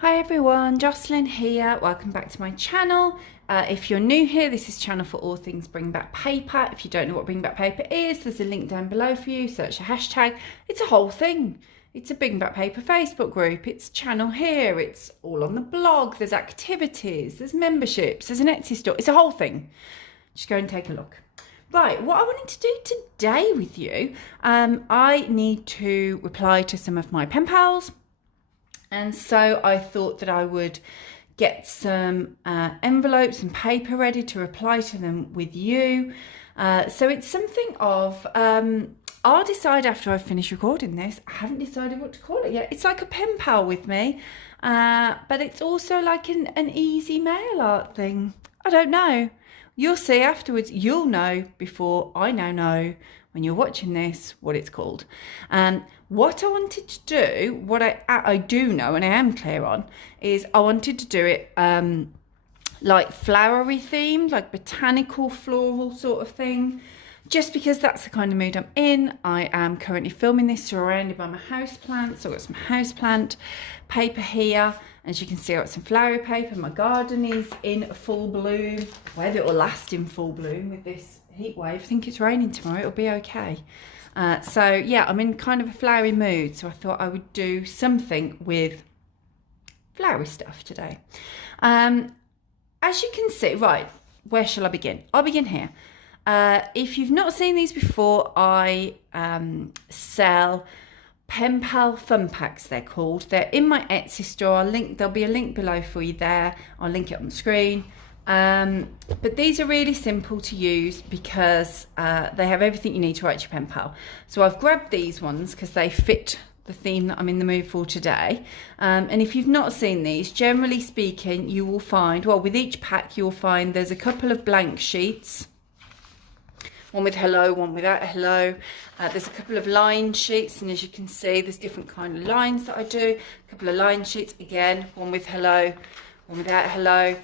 Hi everyone, Jocelyn here. Welcome back to my channel. If you're new here, this is channel for all things bring back paper. If you don't know what bring back paper is, there's a link down below for you. Search the hashtag. It's a whole thing. It's a bring back paper Facebook group. It's channel here. It's all on the blog. There's activities. There's memberships. There's an Etsy store. It's a whole thing. Just go and take a look. Right, what I wanted to do today with you, I need to reply to some of my pen pals. And so I thought that I would get some envelopes and paper ready to reply to them with you. So it's something of, I'll decide after I've finished recording this. I haven't decided what to call it yet. It's like a pen pal with me, but it's also like an easy mail art thing. I don't know. You'll see afterwards. You'll know before I now know when you're watching this what it's called. What I wanted to do, what I do know and I am clear on, is I wanted to do it like flowery themed, like botanical floral sort of thing, just because that's the kind of mood I'm in. I am currently filming this surrounded by my house plants. So I've got some house plant paper here. As you can see, I've got some flowery paper. My garden is in full bloom. Whether it will last in full bloom with this heat wave. I think it's raining tomorrow. It'll be okay. So yeah, I'm in kind of a flowery mood. So I thought I would do something with flowery stuff today. As you can see, right, where shall I begin? I'll begin here. If you've not seen these before, I sell pen pal fun packs, they're called. They're in my Etsy store. There'll be a link below for you there. I'll link it on the screen. But these are really simple to use because they have everything you need to write your pen pal. So I've grabbed these ones because they fit the theme that I'm in the mood for today. And if you've not seen these, generally speaking, you will find, well, with each pack, you'll find there's a couple of blank sheets. One with hello, one without a hello. There's a couple of line sheets, and as you can see, there's different kind of lines that I do. A couple of line sheets, again, one with hello, one without hello.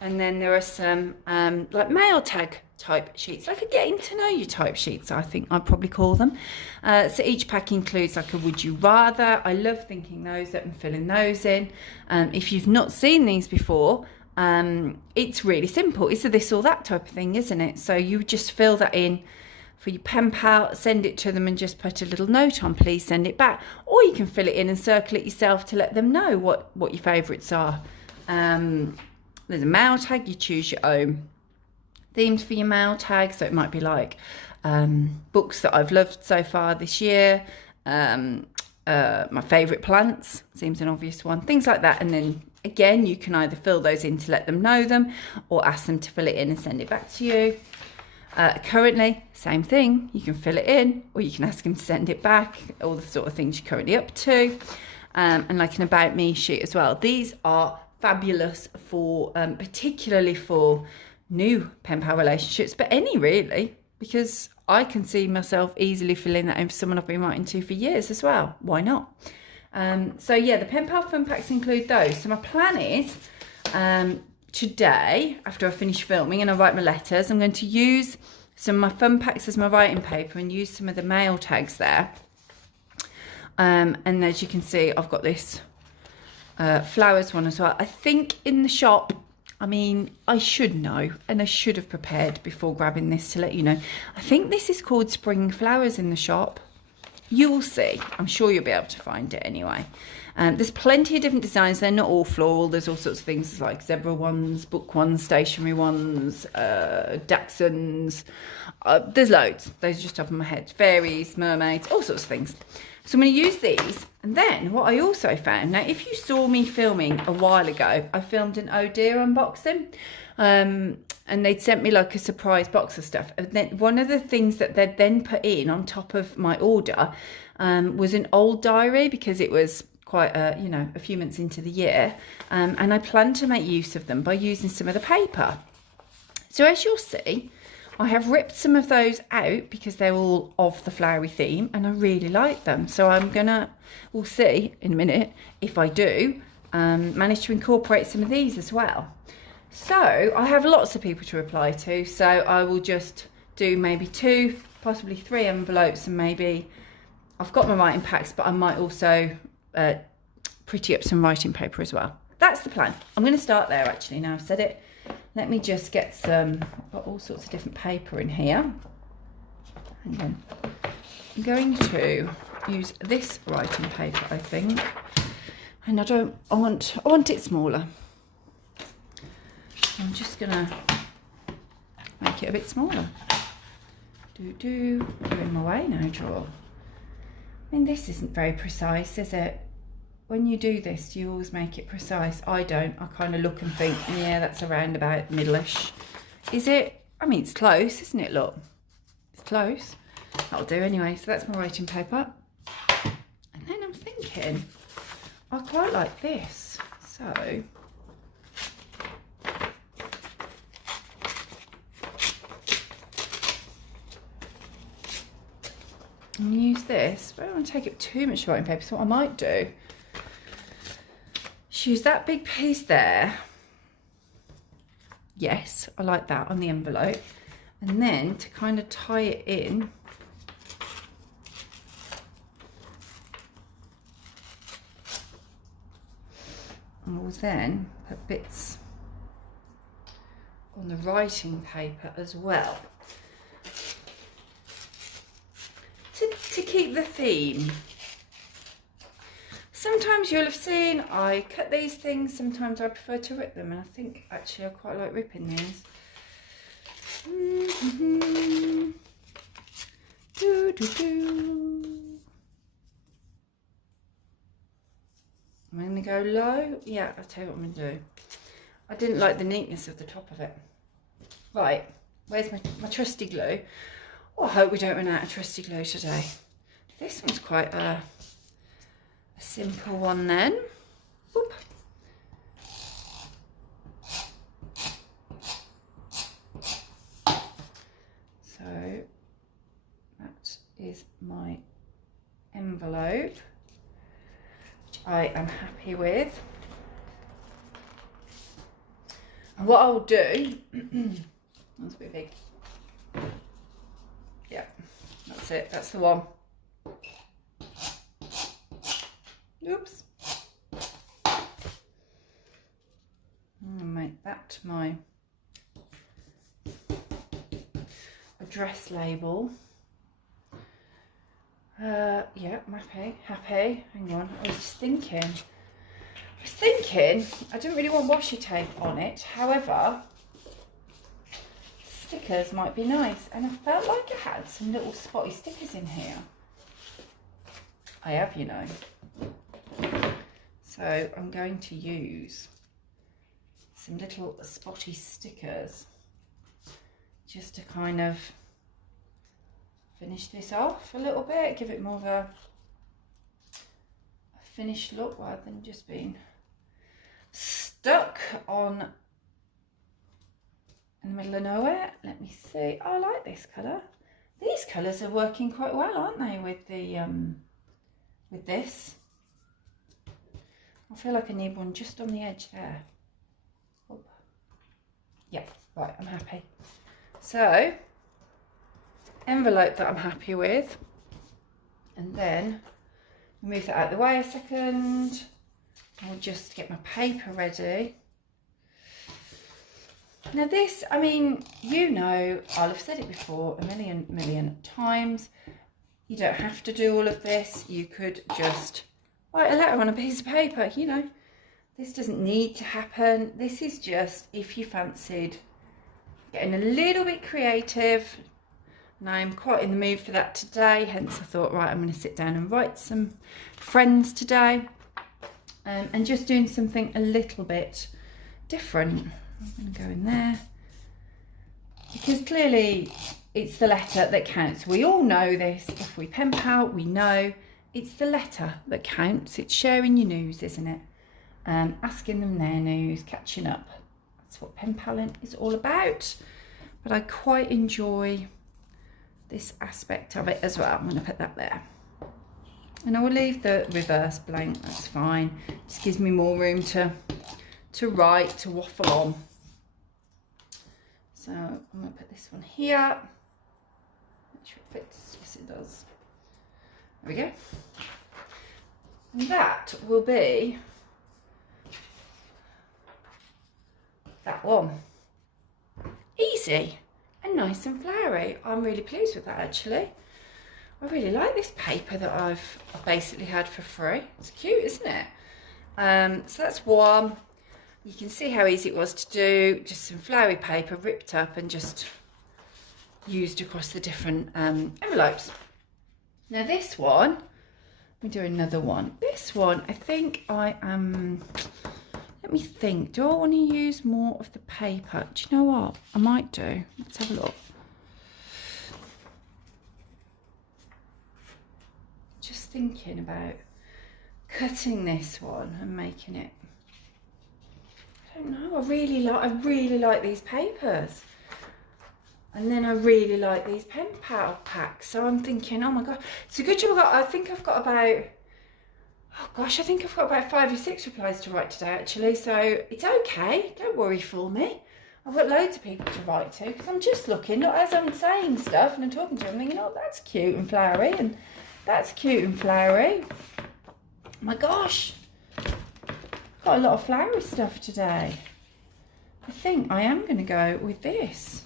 And then there are some like mail tag type sheets, like a getting to know you type sheets, I think I'd probably call them. So each pack includes like a would you rather. I love thinking those up and filling those in. If you've not seen these before, it's really simple. It's a this or that type of thing, isn't it? So you just fill that in for your pen pal, send it to them and just put a little note on, please send it back. Or you can fill it in and circle it yourself to let them know what your favourites are. There's a mail tag, you choose your own themes for your mail tag. So it might be like books that I've loved so far this year, my favourite plants, seems an obvious one, things like that. And then again, you can either fill those in to let them know them or ask them to fill it in and send it back to you. Currently, same thing. You can fill it in or you can ask them to send it back, all the sort of things you're currently up to. And like an about me sheet as well. These are fabulous for, particularly for new pen pal relationships, but any really, because I can see myself easily filling that in for someone I've been writing to for years as well. Why not? So yeah, the pen pal fun packs include those. So my plan is today, after I finish filming and I write my letters, I'm going to use some of my fun packs as my writing paper and use some of the mail tags there. And as you can see, I've got this flowers one as well. I think in the shop, I mean, I should know and I should have prepared before grabbing this to let you know. I think this is called spring flowers in the shop. You'll see. I'm sure you'll be able to find it anyway. There's plenty of different designs. They're not all floral. There's all sorts of things like zebra ones, book ones, stationery ones, dachshunds. There's loads. Those are just off my head. Fairies, mermaids, all sorts of things. So I'm going to use these. And then what I also found, now if you saw me filming a while ago, I filmed an Oh Dear unboxing. And they'd sent me like a surprise box of stuff. And then one of the things that they'd then put in on top of my order was an old diary, because it was quite a few months into the year. And I plan to make use of them by using some of the paper. So as you'll see, I have ripped some of those out because they're all of the flowery theme and I really like them. So we'll see in a minute if I do manage to incorporate some of these as well. So I have lots of people to reply to, so I will just do maybe 2, possibly 3 envelopes, and maybe I've got my writing packs, but I might also pretty up some writing paper as well. That's the plan. I'm going to start there actually now I've said it. Let me just get some, I've got all sorts of different paper in here. Hang on. I'm going to use this writing paper, I think. And I want it smaller. I'm just gonna make it a bit smaller. You're in my way now, drawer. I mean, this isn't very precise, is it? When you do this, you always make it precise. I don't. I kind of look and think, yeah, that's around about middle-ish. Is it? I mean, it's close, isn't it? Look, it's close. That'll do anyway. So that's my writing paper. And then I'm thinking, I quite like this. So I'm use this, but I don't want to take up too much writing paper. So what I might do is use that big piece there. Yes, I like that on the envelope. And then to kind of tie it in, I will then put bits on the writing paper as well to keep the theme. Sometimes you'll have seen I cut these things, sometimes I prefer to rip them, and I think actually I quite like ripping these. I'm going to go low. Yeah, I'll tell you what I'm going to do. I didn't like the neatness of the top of it. Right, where's my trusty glue? Oh, I hope we don't run out of trusty glue today. This one's quite a simple one then. Oop. So that is my envelope, which I am happy with. And what I'll do, that's a bit big. Yeah, that's it, that's the one. Oops. I'm gonna make that my address label. Yeah, I'm happy. Hang on, I was thinking, I didn't really want washi tape on it. However, stickers might be nice. And I felt like I had some little spotty stickers in here. I have, you know. So I'm going to use some little spotty stickers just to kind of finish this off a little bit, give it more of a finished look rather than just being stuck on in the middle of nowhere. Let me see. I like this colour. These colours are working quite well, aren't they, with the with this? I feel like I need one just on the edge there. Oop. Yeah, right, I'm happy. So, envelope that I'm happy with, and then move that out of the way a second. I'll just get my paper ready. Now this, I mean, you know, I'll have said it before a million times. You don't have to do all of this. You could just write a letter on a piece of paper, you know. This doesn't need to happen. This is just if you fancied getting a little bit creative. And I'm quite in the mood for that today. Hence I thought, right, I'm going to sit down and write some friends today. And just doing something a little bit different. I'm going to go in there. Because clearly it's the letter that counts. We all know this. If we pen pal, we know it's the letter that counts. It's sharing your news, isn't it? Asking them their news, catching up. That's what pen paling is all about. But I quite enjoy this aspect of it as well. I'm going to put that there. And I will leave the reverse blank, that's fine. Just gives me more room to write, to waffle on. So I'm going to put this one here. Make sure it fits. Yes, it does. There we go. And that will be that one. Easy and nice and flowery. I'm really pleased with that actually. I really like this paper that I've basically had for free. It's cute, isn't it? So that's one. You can see how easy it was to do. Just some flowery paper ripped up and just used across the different envelopes. Now this one, let me do another one. This one, I think I am, let me think. Do I want to use more of the paper? Do you know what? I might do. Let's have a look. Just thinking about cutting this one and making it, I don't know, I really like these papers. And then I really like these pen pal packs. So I'm thinking, oh my God, it's a good job I think I've got about, oh gosh, I think I've got about 5 or 6 replies to write today actually. So it's okay, don't worry for me. I've got loads of people to write to because I'm just looking, not as I'm saying stuff and I'm talking to them, I'm thinking, oh, that's cute and flowery and that's cute and flowery. Oh my gosh, got a lot of flowery stuff today. I think I am going to go with this.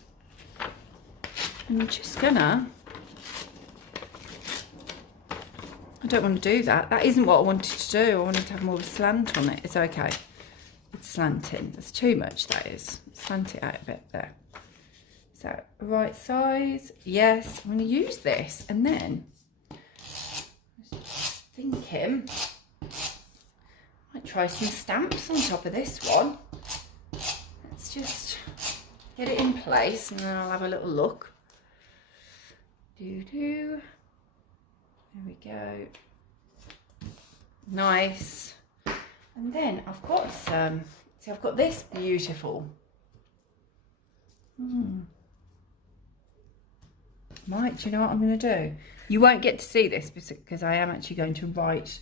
I'm just gonna, I don't want to do that. That isn't what I wanted to do. I wanted to have more of a slant on it. It's okay. It's slanting. That's too much, that is. Slant it out a bit there. Is that the right size? Yes. I'm going to use this. And then, I was just thinking, I might try some stamps on top of this one. Let's just get it in place and then I'll have a little look. There we go. Nice. And then I've got some, see I've got this beautiful. Right, do you know what I'm going to do? You won't get to see this because I am actually going to write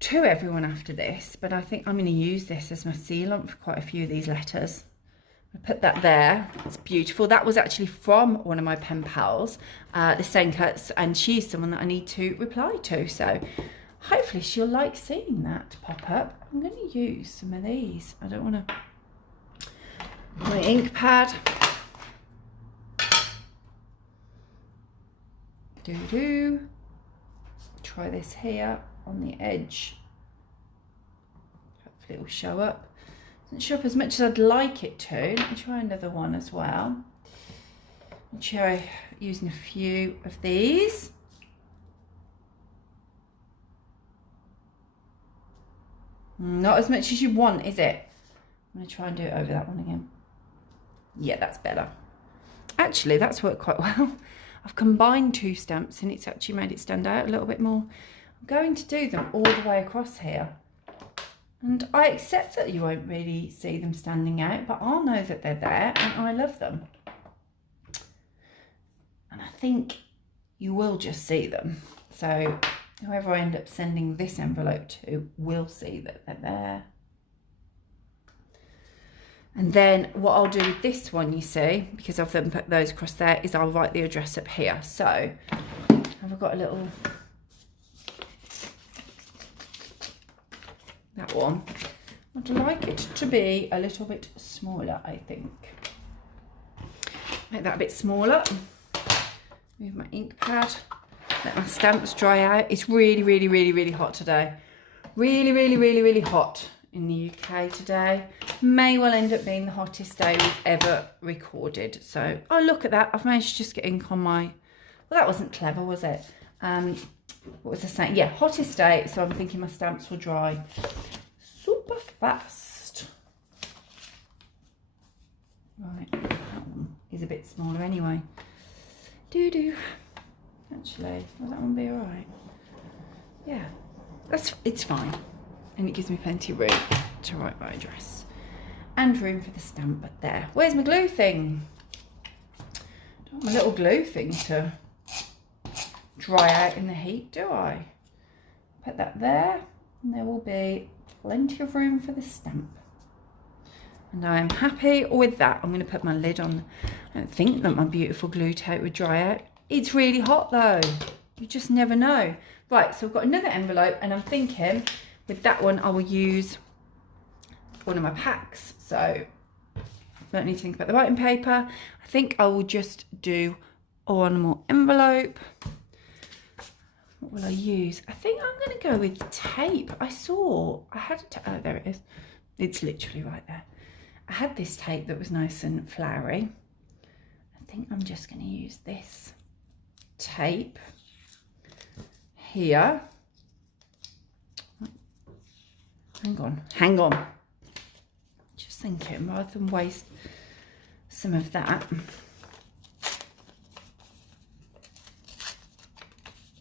to everyone after this, but I think I'm going to use this as my sealant for quite a few of these letters. I put that there. It's beautiful. That was actually from one of my pen pals, the Senkuts, and she's someone that I need to reply to. So hopefully she'll like seeing that pop up. I'm going to use some of these. I don't want to. My ink pad. Try this here on the edge. Hopefully it will show up. Doesn't show up as much as I'd like it to. Let me try another one as well. I'll try using a few of these. Not as much as you want, is it? I'm going to try and do it over that one again. Yeah, that's better. Actually, that's worked quite well. I've combined 2 stamps and it's actually made it stand out a little bit more. I'm going to do them all the way across here. And I accept that you won't really see them standing out, but I'll know that they're there and I love them. And I think you will just see them. So whoever I end up sending this envelope to will see that they're there. And then what I'll do with this one, you see, because I've then put those across there, is I'll write the address up here. So I've got a little... that one. I'd like it to be a little bit smaller, I think. Make that a bit smaller. Move my ink pad. Let my stamps dry out. It's really hot today. Really hot in the UK today. May well end up being the hottest day we've ever recorded. So, oh look at that. I've managed to just get ink on my... Well, that wasn't clever, was it? What was I saying? Yeah, hottest day, so I'm thinking my stamps will dry super fast. Right, that one is a bit smaller anyway. Actually, will that one be alright? Yeah, it's fine. And it gives me plenty of room to write my address. And room for the stamp, but there. Where's my glue thing? Don't want my little glue thing to dry out in the heat, do I? Put that there, and there will be plenty of room for the stamp. And I am happy with that. I'm going to put my lid on. I don't think that my beautiful glue tape would dry out. It's really hot though. You just never know. Right, so I've got another envelope, and I'm thinking with that one I will use one of my packs. So I don't need to think about the writing paper. I think I will just do one more envelope. What will I use? I think I'm going to go with tape. I had oh, there it is. It's literally right there. I had this tape that was nice and flowery. I think I'm just going to use this tape here. Hang on. Just thinking, rather than waste some of that.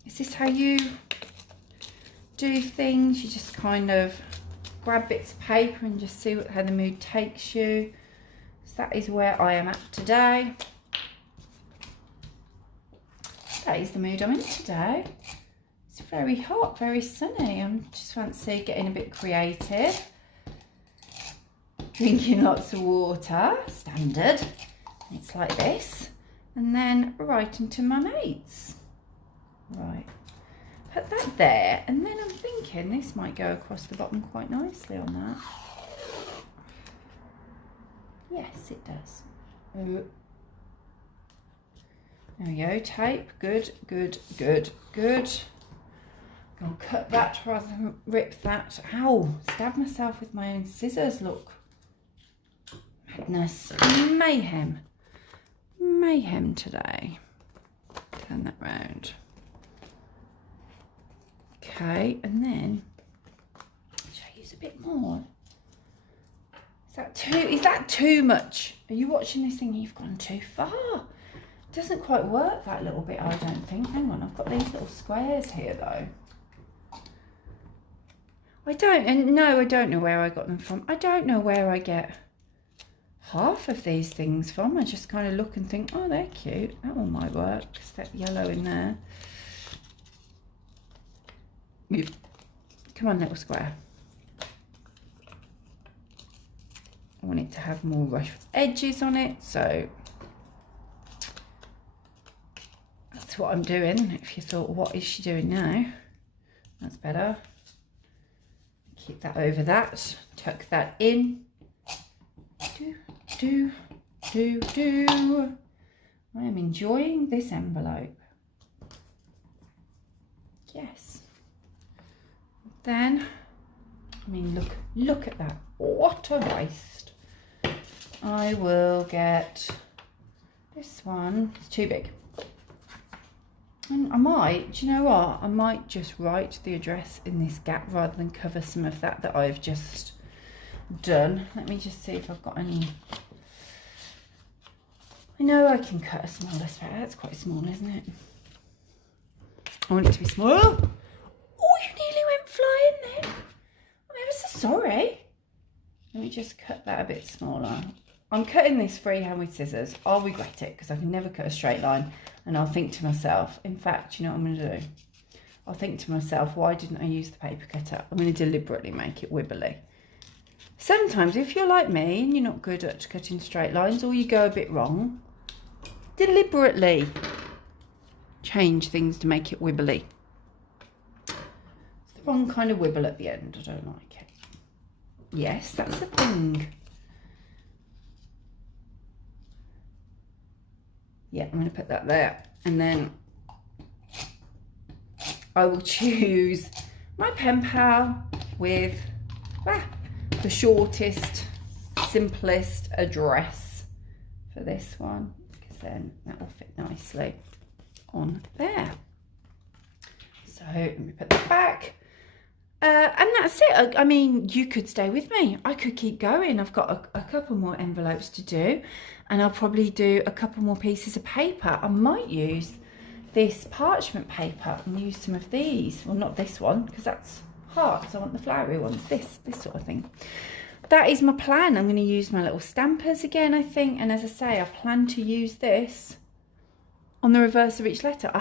Is this how you do things? You just kind of grab bits of paper and just see how the mood takes you. So that is where I am at today. That is the mood I'm in today. It's very hot, very sunny. I'm just fancy getting a bit creative. Drinking lots of water, standard. It's like this. And then writing to my mates. Right, put that there, and then I'm thinking this might go across the bottom quite nicely on that. Yes, it does. There we go, tape, good. I'll cut that rather than rip that. Ow, stab myself with my own scissors, look. Madness, mayhem today. Turn that round. Okay, and then should I use a bit more? Is that too much? Are you watching this thing? You've gone too far. It doesn't quite work that little bit, I don't think. Hang on, I've got these little squares here though. I don't know where I got them from. I don't know where I get half of these things from. I just kind of look and think, oh, they're cute. That one might work. It's that yellow in there. Come on, little square. I want it to have more rough edges on it, so that's what I'm doing. If you thought, what is she doing now? That's better. Keep that over that. Tuck that in. Do. I am enjoying this envelope. Yes. Then, I mean, look at that. What a waste. I will get this one. It's too big. And I might, do you know what? I might just write the address in this gap rather than cover some of that I've just done. Let me just see if I've got any. I know I can cut a smaller square. That's quite small, isn't it? I want it to be small. Oh, you nearly went flying then. I'm ever so sorry. Let me just cut that a bit smaller. I'm cutting this freehand with scissors. I'll regret it because I can never cut a straight line, and I'll think to myself, in fact, you know what I'm going to do? I'll think to myself, why didn't I use the paper cutter? I'm going to deliberately make it wibbly. Sometimes if you're like me and you're not good at cutting straight lines, or you go a bit wrong, deliberately change things to make it wibbly. It's the wrong kind of wibble at the end. I don't like it. Yes, that's the thing. Yeah, I'm going to put that there. And then I will choose my pen pal with the shortest, simplest address for this one, because then that will fit nicely on there. So let me put that back. And that's it. I mean, you could stay with me. I could keep going. I've got a couple more envelopes to do, and I'll probably do a couple more pieces of paper. I might use this parchment paper and use some of these. Well, not this one, because that's hearts. I want the flowery ones, this sort of thing. That is my plan. I'm going to use my little stampers again, I think. And as I say, I plan to use this on the reverse of each letter. I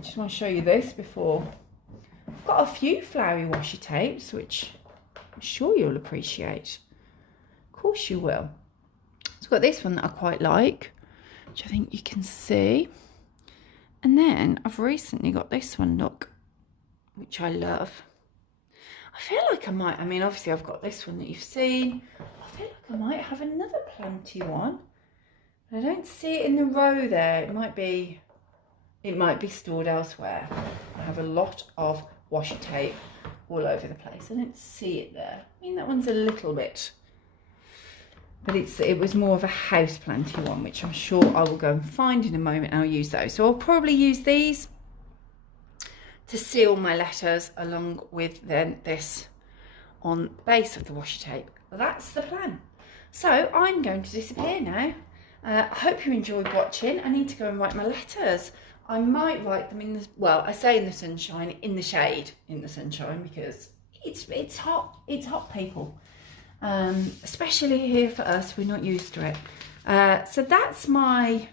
just want to show you this before. I've got a few flowery washi tapes, which I'm sure you'll appreciate. Of course you will. So I've got this one that I quite like, which I think you can see. And then I've recently got this one, look, which I love. I feel like I might, I mean, obviously I've got this one that you've seen. I feel like I might have another planty one. I don't see it in the row there. It might be stored elsewhere. I have a lot of washi tape all over the place. I don't see it there. I mean, that one's a little bit, but it was more of a house planty one, which I'm sure I will go and find in a moment. I'll use those. So I'll probably use these to seal my letters along with then this on the base of the washi tape. That's the plan. So I'm going to disappear now. I hope you enjoyed watching. I need to go and write my letters. I might write them in the, well, I say in the sunshine, in the shade, in the sunshine, because it's hot. It's hot, people. Especially here for us, we're not used to it. So that's my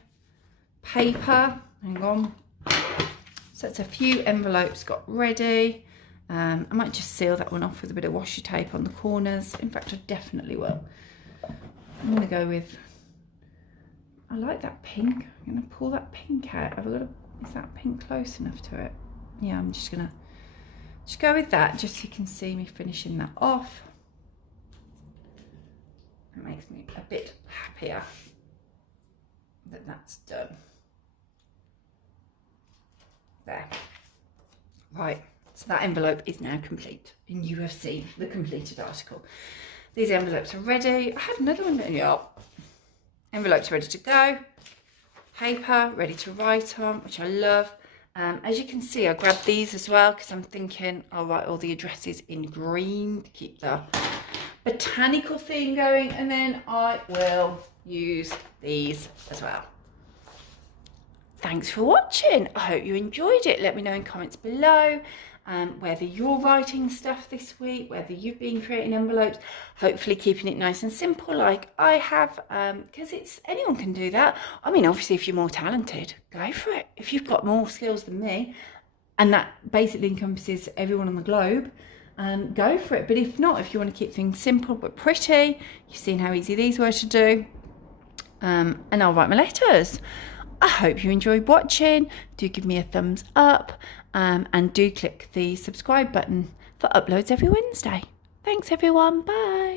paper. Hang on. So it's a few envelopes got ready. I might just seal that one off with a bit of washi tape on the corners. In fact, I definitely will. I'm going to go with, I like that pink. I'm going to pull that pink out. Have I got is that pink close enough to it? Yeah, I'm just going to just go with that, just so you can see me finishing that off. It makes me a bit happier that that's done. There. Right, so that envelope is now complete, and you have seen the completed article. These envelopes are ready. I have another one in the up. Envelopes ready to go. Paper ready to write on, which I love. As you can see, I grabbed these as well because I'm thinking I'll write all the addresses in green to keep the botanical theme going, and then I will use these as well. Thanks for watching. I hope you enjoyed it. Let me know in comments below whether you're writing stuff this week, whether you've been creating envelopes, hopefully keeping it nice and simple like I have, because anyone can do that. I mean, obviously, if you're more talented, go for it. If you've got more skills than me, and that basically encompasses everyone on the globe, go for it. But if not, if you want to keep things simple but pretty, you've seen how easy these were to do, and I'll write my letters. I hope you enjoyed watching. Do give me a thumbs up, and do click the subscribe button for uploads every Wednesday. Thanks everyone, bye.